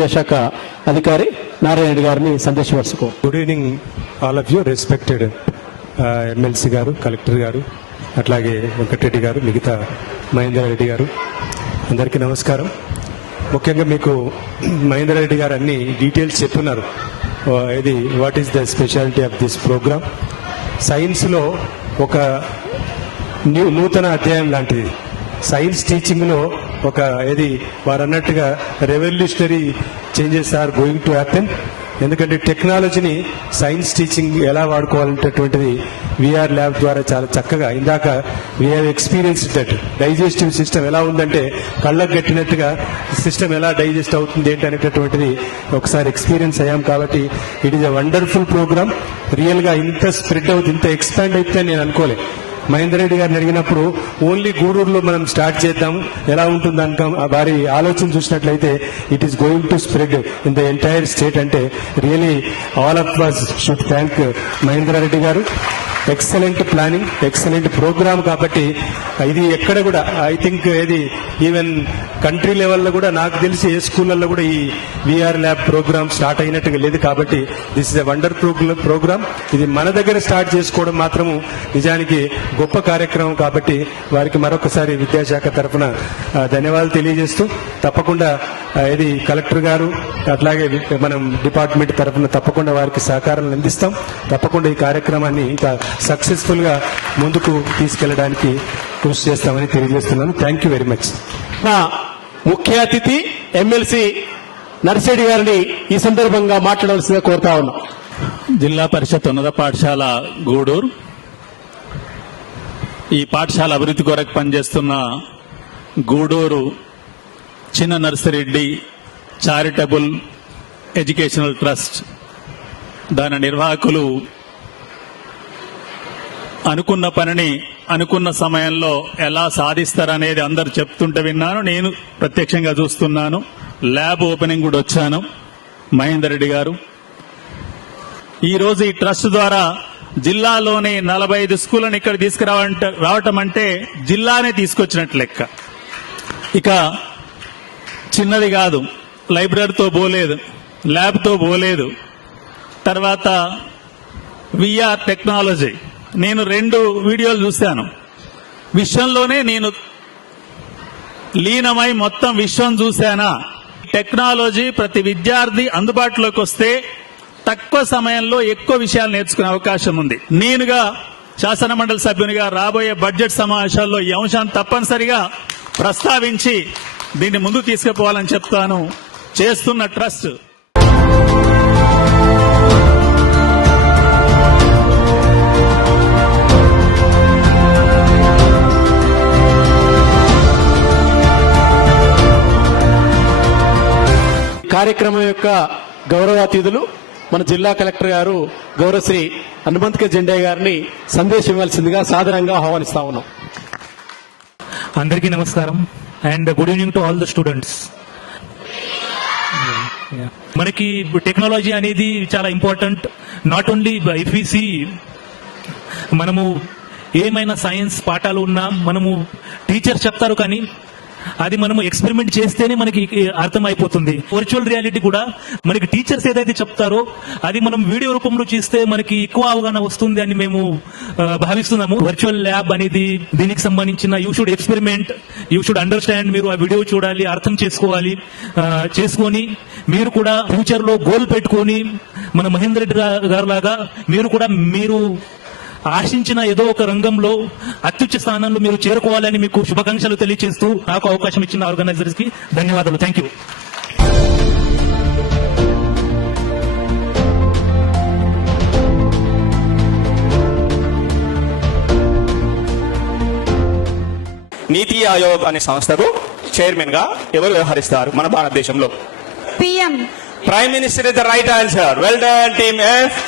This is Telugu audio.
విద్యాశాఖ అధికారి నారాయణ రెడ్డి గారిని సందేశం వరుసుకో. Good evening all of you. Respected MLC గారు, కలెక్టర్ గారు, అట్లాగే వెంకటరెడ్డి గారు, మిగతా మహేందర్ రెడ్డి గారు, అందరికీ నమస్కారం. ముఖ్యంగా మీకు మహేందర్ రెడ్డి గారు అన్ని డీటెయిల్స్ చెప్తున్నారు. ఇది what is the speciality of this programme. సైన్స్లో ఒక నూతన అధ్యాయం లాంటిది. సైన్స్ టీచింగ్లో ఒక వారు అన్నట్టుగా revolutionary changes are going to happen. ఎందుకంటే టెక్నాలజీని సైన్స్ టీచింగ్ ఎలా వాడుకోవాలనేటటువంటిది విఆర్ ల్యాబ్ ద్వారా చాలా చక్కగా, ఇందాక we have experience that. Digestive system ఎలా ఉందంటే కళ్ళకు కట్టినట్టుగా సిస్టమ్ ఎలా డైజెస్ట్ అవుతుంది ఏంటి అనేటటువంటిది ఒకసారి ఎక్స్పీరియన్స్ అయ్యాం. కాబట్టి it is a wonderful programme. Real గా ఇంత స్ప్రెడ్ అవుతుంది, ఇంత ఎక్స్పాండ్ అవుతుందని నేను అనుకోలే. మహేందర్ రెడ్డి గారిని అడిగినప్పుడు ఓన్లీ గూడూరులో మనం స్టార్ట్ చేద్దాం, ఎలా ఉంటుంది అనుక వారి ఆలోచన చూసినట్లయితే it is going to spread in the entire state. అంటే really all of us should thank Mahender Reddy గారు. Excellent planning, excellent program. కాబట్టి ఇది ఎక్కడ కూడా ఐ థింక్ ఈవెన్ కంట్రీ లెవెల్లో కూడా నాకు తెలిసి ఏ స్కూళ్ళల్లో కూడా ఈ విఆర్ ల్యాబ్ ప్రోగ్రామ్ స్టార్ట్ అయినట్టుగా లేదు. కాబట్టి this is a wonder programme. ఇది మన దగ్గర స్టార్ట్ చేసుకోవడం మాత్రము నిజానికి గొప్ప కార్యక్రమం. కాబట్టి వారికి మరొకసారి విద్యాశాఖ తరఫున ధన్యవాదాలు తెలియజేస్తూ, తప్పకుండా కలెక్టర్ గారు అట్లాగే మనం డిపార్ట్మెంట్ తరఫున తప్పకుండా వారికి సహకారం అందిస్తాం. తప్పకుండా ఈ కార్యక్రమాన్ని ఇంకా సక్సెస్ఫుల్ గా ముందుకు తీసుకెళ్లడానికి కృషి చేస్తామని తెలియజేస్తున్నాను. Thank you very much. ముఖ్య అతిథి ఎమ్మెల్సీ నర్సిరెడ్డి గారిని ఈ సందర్భంగా మాట్లాడవలసిందిగా కోరుతా ఉన్నాం. జిల్లా పరిషత్ ఉన్నత పాఠశాల గూడూరు, ఈ పాఠశాల అభివృద్ధి కొరకు పనిచేస్తున్న గూడూరు చిన్న నర్సిరెడ్డి చారిటబుల్ ఎడ్యుకేషనల్ ట్రస్ట్ దాని నిర్వాహకులు అనుకున్న పనిని అనుకున్న సమయంలో ఎలా సాధిస్తారనేది అందరు చెప్తుంటే విన్నాను. నేను ప్రత్యక్షంగా చూస్తున్నాను. ల్యాబ్ ఓపెనింగ్ కూడా వచ్చాను. మహేందర్ రెడ్డి గారు ఈరోజు ఈ ట్రస్ట్ ద్వారా జిల్లాలోని 45 స్కూళ్లను ఇక్కడ తీసుకురావటం అంటే జిల్లానే తీసుకొచ్చినట్టు లెక్క. ఇక చిన్నది కాదు, లైబ్రరీతో పోలేదు, ల్యాబ్తో పోలేదు. తర్వాత విఆర్ టెక్నాలజీ, నేను 2 వీడియోలు చూశాను. విశ్వంలోనే నేను లీనమై మొత్తం విశ్వం చూశానా. టెక్నాలజీ ప్రతి విద్యార్థి అందుబాటులోకి వస్తే తక్కువ సమయంలో ఎక్కువ విషయాలు నేర్చుకునే అవకాశం ఉంది. నేనుగా శాసన మండలి సభ్యునిగా రాబోయే బడ్జెట్ సమావేశాల్లో ఈ అంశాన్ని తప్పనిసరిగా ప్రస్తావించి దీన్ని ముందుకు తీసుకుపోవాలని చెప్తాను. చేస్తున్న ట్రస్ట్ కార్యక్రమం యొక్క గౌరవ అతిథులు మన జిల్లా కలెక్టర్ గారు గౌరవశ్రీ హనుమంత్ జెండే గారిని సందేశం ఇవ్వాల్సిందిగా సాదరంగా ఆహ్వానిస్తా ఉన్నాం. అందరికీ నమస్కారం and good evening to all the students. మనకి టెక్నాలజీ అనేది చాలా important. Not only if we see, మనము ఏమైనా సైన్స్ పాఠాలు ఉన్నా మనము టీచర్స్ చెప్తారు, కానీ అది మనము ఎక్స్పెరిమెంట్ చేస్తేనే మనకి అర్థమైపోతుంది. వర్చువల్ రియాలిటీ కూడా మనకి టీచర్స్ ఏదైతే చెప్తారో అది మనం వీడియో రూపంలో చేస్తే మనకి ఎక్కువ అవగాహన వస్తుంది అని మేము భావిస్తున్నాము. వర్చువల్ ల్యాబ్ అనేది దీనికి సంబంధించిన you should experiment, you should understand. మీరు ఆ వీడియో చూడాలి, అర్థం చేసుకోవాలి. చేసుకొని మీరు కూడా ఫ్యూచర్ లో గోల్ పెట్టుకొని మన మహేందర్ రెడ్డి గారు లాగా మీరు ఆశించిన ఏదో ఒక రంగంలో అత్యుచ్చ స్థానంలో మీరు చేరుకోవాలని మీకు శుభాకాంక్షలు తెలియజేస్తూ నాకు అవకాశం ఇచ్చిన ఆర్గనైజర్స్ కి ధన్యవాదాలు. Thank you. నీతి ఆయోగ్ అనే సంస్థకు చైర్మన్ గా ఎవరు వ్యవహరిస్తారు మన భారతదేశంలో? PM. Prime minister is the right answer. Well done team F.